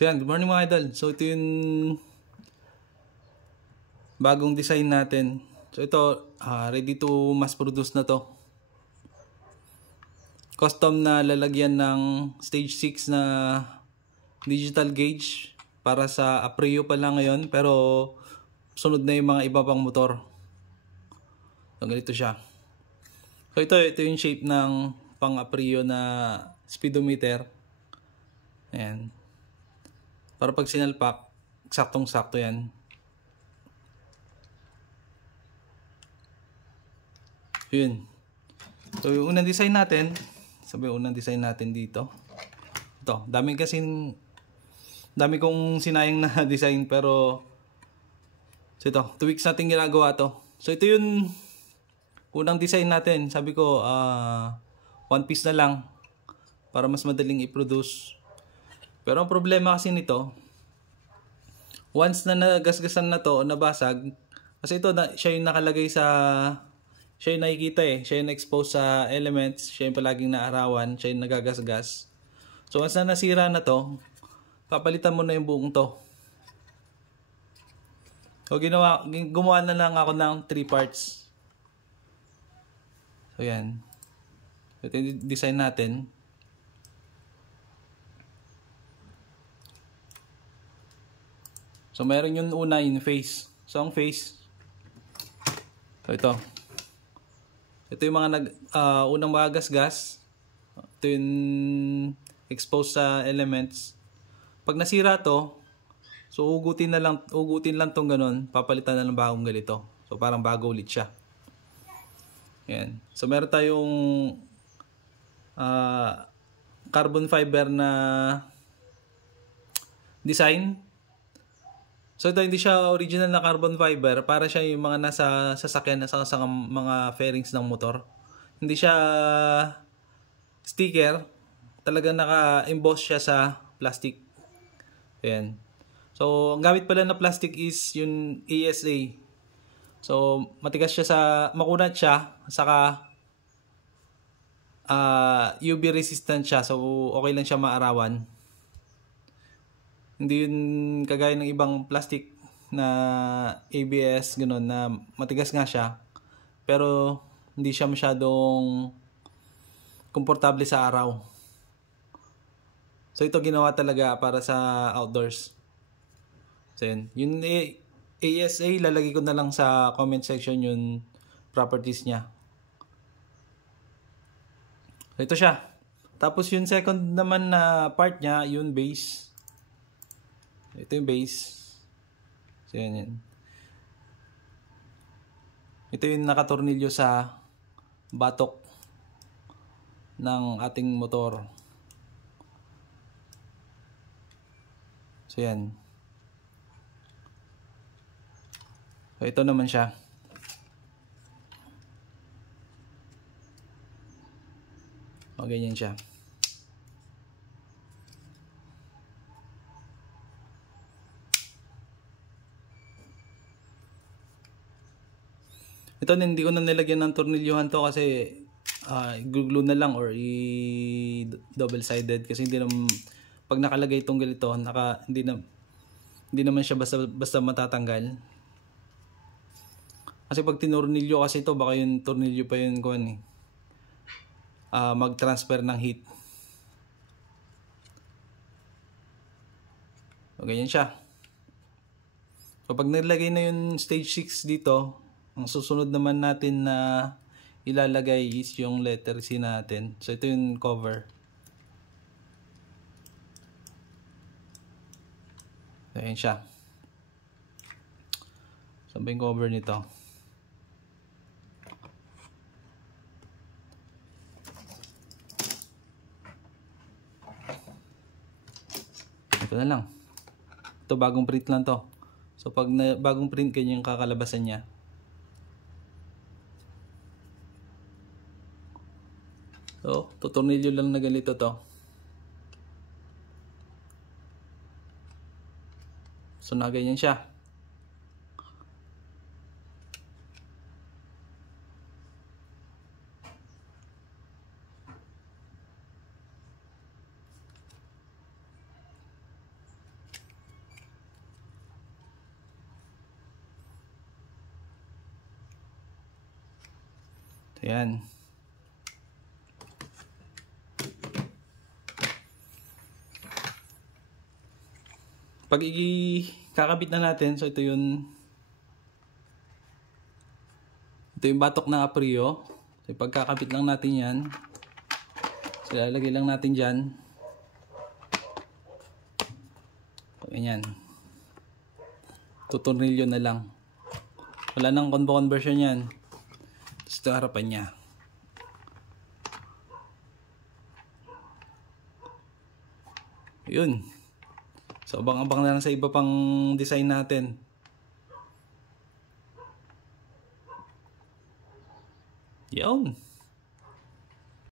So yan, good morning mga idol. So ito yung bagong design natin. So ito, ready to mass produce na to. Custom na lalagyan ng stage 6 na digital gauge para sa Aprio pa lang ngayon, pero sunod na yung mga iba pang motor. So ganito siya. So ito yung shape ng pang Aprio na speedometer. Ayan. Para pag sinalpak, saktong-sakto yan. Yun. So yung unang design natin, dito. Ito, dami kong sinayang na design, pero so ito, 2 weeks natin ginagawa to. So ito yung unang design natin. Sabi ko, one piece na lang para mas madaling i-produce. Pero ang problema kasi nito, once na nagasgasan na to o nabasag, kasi ito siya yung nakalagay sa, siya yung nakikita siya yung na-expose sa elements, siya yung palaging naarawan, siya yung nagagasgas. So once na nasira na to, papalitan mo na yung buong to. So gumawa na lang ako ng 3 parts. So yan. Ito yung design natin. So meron yung una in face. So ang face, so ito yung mga unang magasgas. Ito yung exposed sa elements. Pag nasira to, so ugutin lang tong ganun, papalitan na ng bagong ganito. So parang bago ulit siya. Ayan. So meron tayong carbon fiber na design. So ito hindi siya original na carbon fiber, para siya yung mga nasa sasakyan, sa mga fairings ng motor. Hindi siya sticker, talagang naka-emboss siya sa plastic. Ayan. So ang gamit pala na plastic is yung ASA. So matigas siya, makunat siya, saka UV resistant siya. So okay lang siya maarawan. Hindi yun kagaya ng ibang plastic na ABS, gano'n, na matigas nga siya, pero hindi siya masyadong komportable sa araw. So ito ginawa talaga para sa outdoors. So yun. Yung ASA, lalagay ko na lang sa comment section yung properties niya. So ito siya. Tapos yung second naman na part niya, yung base. Ito yung base. So yan. Ito yung nakatornilyo sa batok ng ating motor. So yan. So ito naman siya. O ganyan siya. Ito hindi ko na nilagyan ng tornilyuhan to kasi glue na lang or double sided, kasi hindi naman, pag nakalagay itong ganito, hindi naman siya basta matatanggal. Kasi pag tinornilyo kasi ito, baka yung tornilyo pa yun mag-transfer ng heat. So ganyan siya. So pag nilagay na yung stage 6 dito, ang susunod naman natin na ilalagay is yung letter C natin. So ito yung cover. So ayan siya. So yung cover nito. Ito na lang. Ito bagong print lang to. So pag bagong print, ganyan yung kakalabasan niya. So, tutornilyo lang na ganito to. So, ganyan siya. Ayan. Pag kakabit na natin, so ito yung batok ng Aprio. So pagkakabit lang natin yan, so lalagay lang natin dyan. Ganyan. Tutornilyo na lang. Wala nang combo conversion yan. Tapos ito harapan niya. Yun. So abang-abang na lang sa iba pang design natin. Yun.